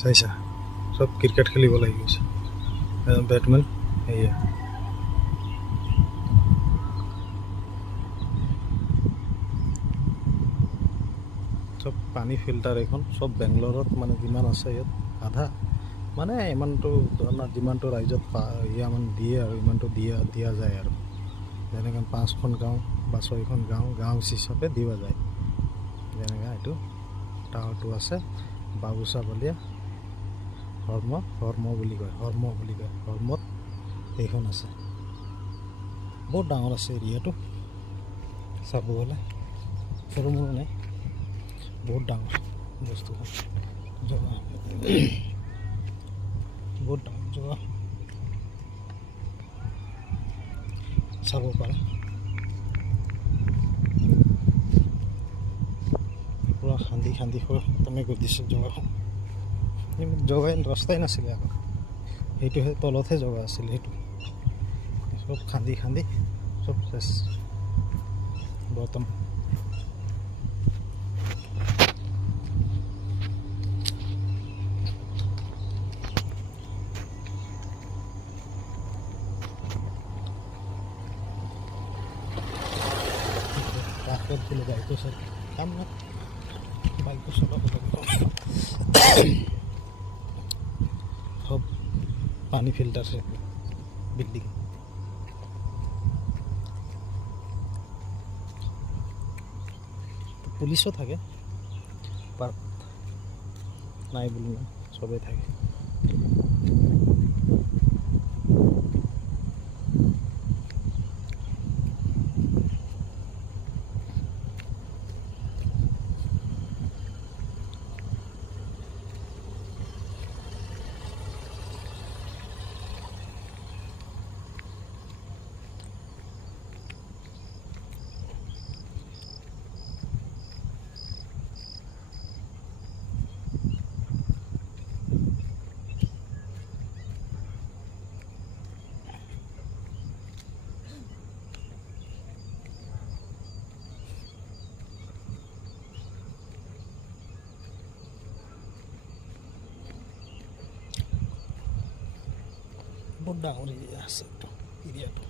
চাইছা চব ক্ৰিকেট খেলিব লাগি গৈছে বেটমেন এয়া চব পানী ফিল্টাৰ এইখন চব বেংগলোৰত মানে যিমান আছে ইয়াত আধা মানে ইমানটো যিমানটো ৰাইজত ইমান দিয়ে আৰু ইমানটো দিয়া যায় আৰু যেনেকৈ 5খন গাঁও বা 6খন গাঁও হিচাপে দিয়া যায় যেনেকৈ এইটো টাৱাৰটো আছে বাবুচা বলীয়া হৰ্ম বুলি কয় হৰ্মত এইখন আছে বহুত ডাঙৰ আছে এৰিয়াটো চাব গ'লে সৰু মৰু নাই বহুত ডাঙৰ বস্তুখন জগা বহুত ডাঙৰ জগা চাব পাৰে পুৰা খান্দি খতমে কৰি দিছে জগাখন জগাই ৰাস্তাই নাছিলে আকৌ সেইটোহে তলতহে জগা আছিলে সেইটো চব খান্দি চব চেছ বৰ্তমান রাস্তার দিলে বাইকও সব কাম না বাইকও চলাব লাগিব সব পানি ফিল্টার সে বিল্ডিং পুলিশও থাকে পার নাই বলি না সবে থাকে বহুত ডাঙৰ এৰিয়া আছে এৰিয়াটো